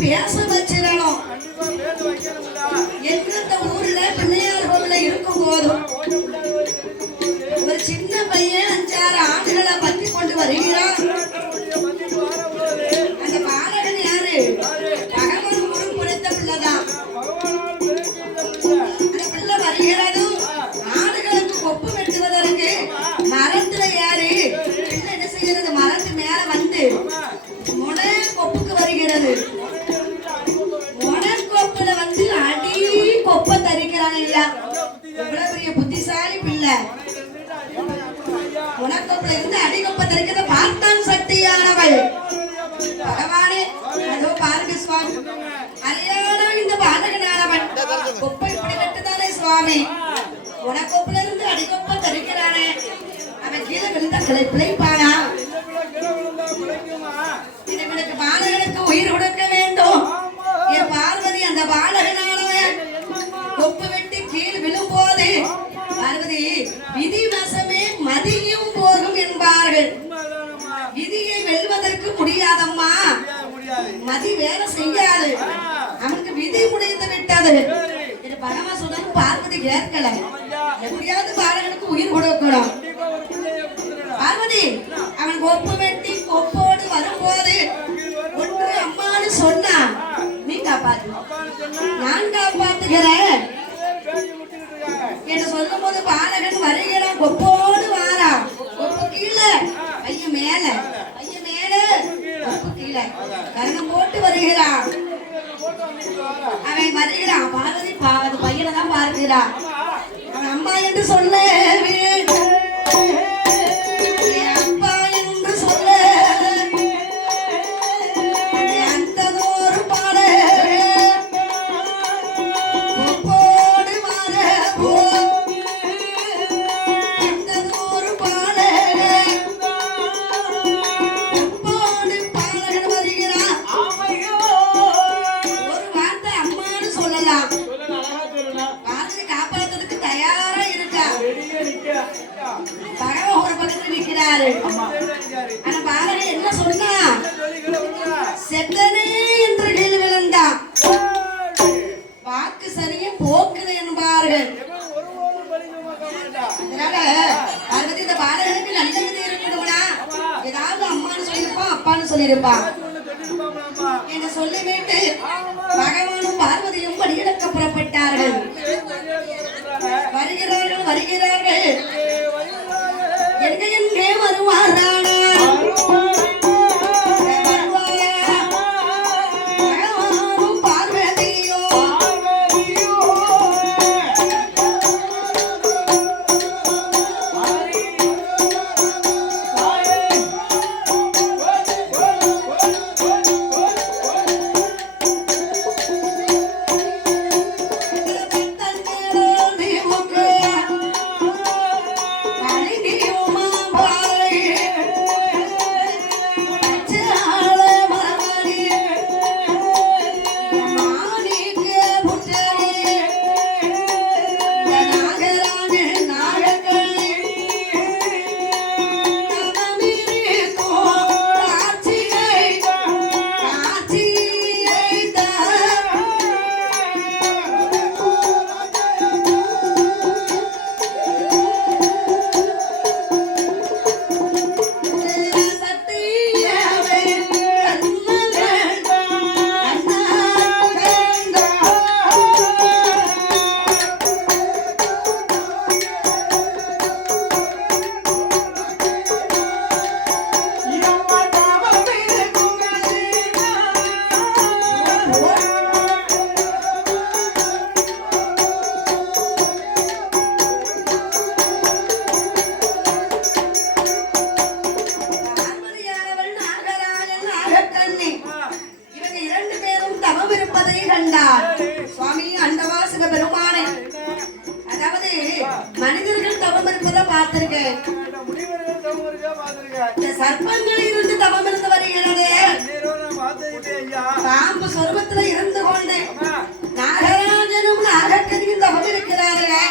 பேச வச்சிடணும். எந்த ஊர்ல பிள்ளையார் கோவில இருக்கும் போதும் ஒரு சின்ன பையன் 5-6 ஆண்டுகளை பத்தி கொண்டு வருகிறான். அந்த பாலகன் யாரு? பகவான் முருகன் புனைத்த பிள்ளைதான். அந்த பிள்ளை வருகிறதும் ஆடுகளுக்கு கொப்பு வெட்டுவதற்கு மரத்துல யாரு பிள்ளை என்ன செய்கிறது? மரத்து மேல வந்து முனை கொப்புக்கு வருகிறது. கொப்ப தரிக்கிறான் இல்லையா? எவ்வளவு பெரிய புத்திசாலி பிள்ளை. உனக்கொப்பல இருந்து அடிக்கொப்ப தரிக்கிறத பார்த்தான் சக்தியானவள். பகவானே அதோ பாருங்க சுவாமி, அறியாத இந்த பாலகனானவன் கொப்பை இப்படி வெட்டுதானே சுவாமி. உனக்கொப்பல இருந்து அடிக்கொப்ப தரிக்கிறானே, அவன் கீழே விழுந்த பிழைப்பானா? இவனுக்கு பாலகனுக்கு உயிர் கொடுக்க வேண்டும். என் பார்வதி அந்த பாலகனானவன் கொப்பு வெட்டி கீழ் விழும்போது பார்வதி விதி வசமே மதியும் போகும் என்பார்கள். விதியை வெல்வதற்கு முடியாதம்மா, மதி வேலை செய்யாது. அவனுக்கு விதி முடிந்து விட்டது. பகவா சொன்னாலும் பார்வதி கேட்கல. எப்படியாவது பாலகனுக்கு உயிர் கொடுக்கணும். பார்வதி அவன் கொப்பு வெட்டி கொப்போடு வரும்போது ஒன்று அம்மான்னு சொன்னா, நீ காப்பாத்து, நான் காப்பாத்துகிறேன் என்று சொல்லும் போது பாலகன் வருகிறான். கொப்போடு வாரான். கொப்பு கீழே பையன் மேல, பையன் மேல கொப்பு கீழே கரணம் போட்டு வருகிறான். அவன் வருகிறான். பார்வதி பாவது பையனை தான் பார்க்கிறான். அவன் அம்மா என்று சொல்ல என்ன சொன்னா, செத்தனே என்று கீழ் விழுந்தான். வாக்கு சரியே போக்குது என்பார்கள். அதனால பார்வதி இந்த பாலகனுக்கு நல்ல விதி இருக்கணும்னா ஏதாவது அம்மான்னு சொல்லியிருப்பான், அப்பான்னு சொல்லியிருப்பான் என்று சொல்லிவிட்டு பகவானும் பார்வதியும் படியிழக்க புறப்பட்டார்கள். வருகிறார்கள் வருகிறார்கள் எங்கே வரும் இந்த சர்ப்பங்கள் இருந்து தவம் இருந்து வருகிறது. பாம்பு சொருபத்துல இருந்து கொண்டு நாகராஜனும் நாகக்கனியும் தவம் இருக்கிறார்கள்.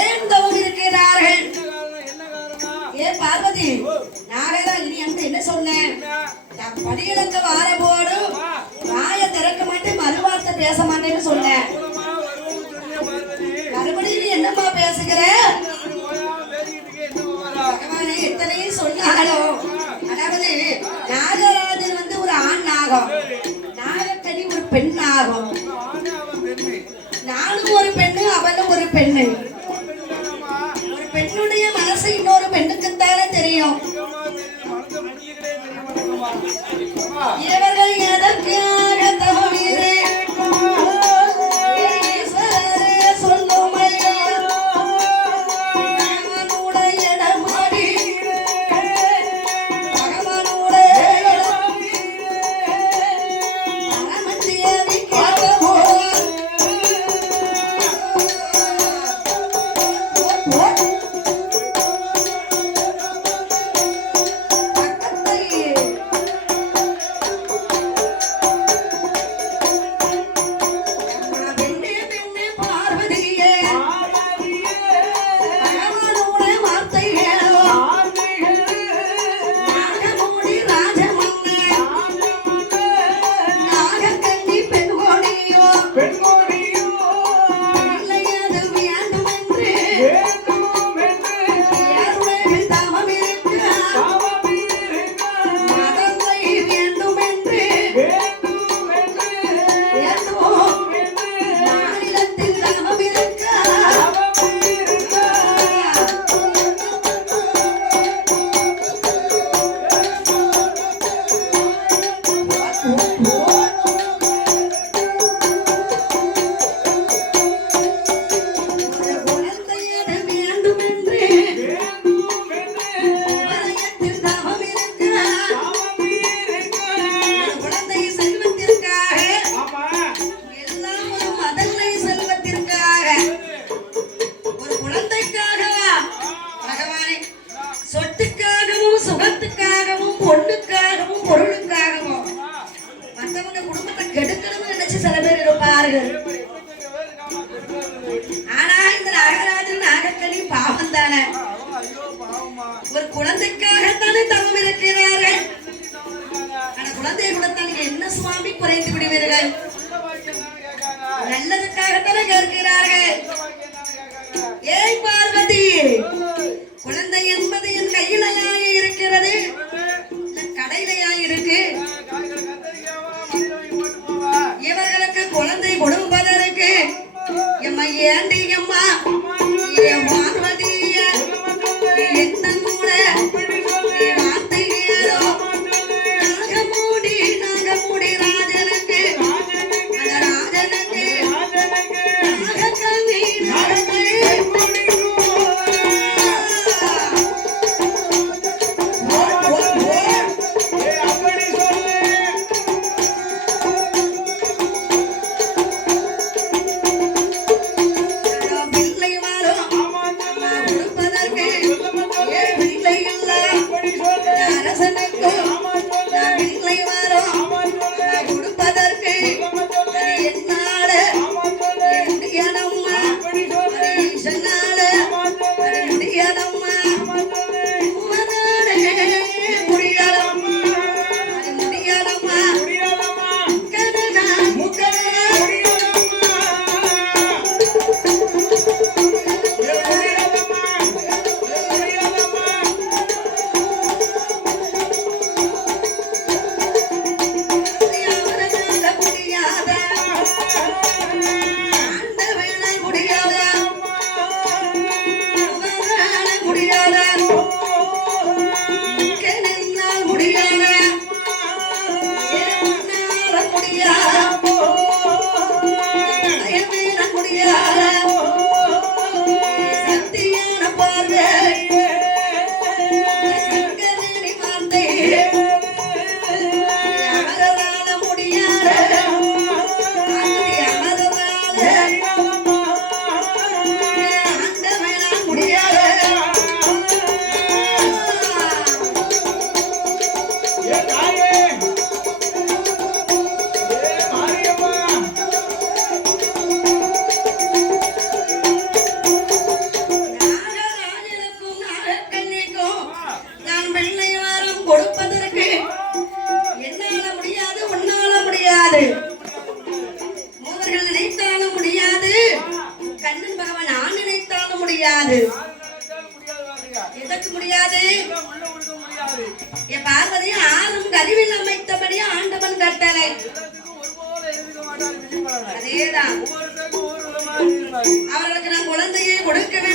ஏன் தவம் இருக்கிறார்கள்? ஏ பார்வதி, நாகராஜ் நீ அந்த என்ன சொன்னேன்? படியிலங்க வார போடு வாய திறக்க மாட்டேன், மறுவார்த்தை பேச மாட்டேன்னு சொன்னேன். மறுபடியும் என்னம்மா பேசுகிற? பகவானே எத்தனையும் சொன்னாலும், அதாவது நாகராஜன் வந்து ஒரு ஆண் நாகம், நாகக்கனி ஒரு பெண் நாகம். நானும் ஒரு பெண்ணு, அவளும் ஒரு பெண்ணு. ஒரு பெண்ணுடைய மனசு இன்னொரு பெண்ணுக்குத்தானே தெரியும். இவர்கள் எதற்காக தவமிரே ஆனா இந்த நாகராஜன் நாகக்கனி பாவம் தானே. ஒரு குழந்தைக்காகத்தானே தவம் இருக்கிறார்கள். ஆனா குழந்தையை கொடுத்தா நீங்க என்ன சுவாமி குறைந்து விடுவீர்கள்? நல்லதுக்காகத்தானே கேட்கிறார்கள். ஏய் பார்வதி, குழந்தை என்பது என் கையிலேயே இருக்கிறது, கடையிலையா இருக்கு? இவர்களுக்கு குழந்தை கொடுப்பதற்கு எம்மா ஏண்டி அம்மா பார்வதி என்ன கூட வார்த்தை ஏதோ நாகமூடி நாகமூடி ராஜனுக்கு அந்த ராஜனுக்கு நாகக்கனி நாகக்கனி முடியாது முடியாது. என் பார்வதி ஆறும் கருவில் அமைத்தபடியே ஆண்டவன் கட்டளை. அதேதான் அவர்களுக்கு நான் குழந்தையை கொடுக்க வேண்டும்.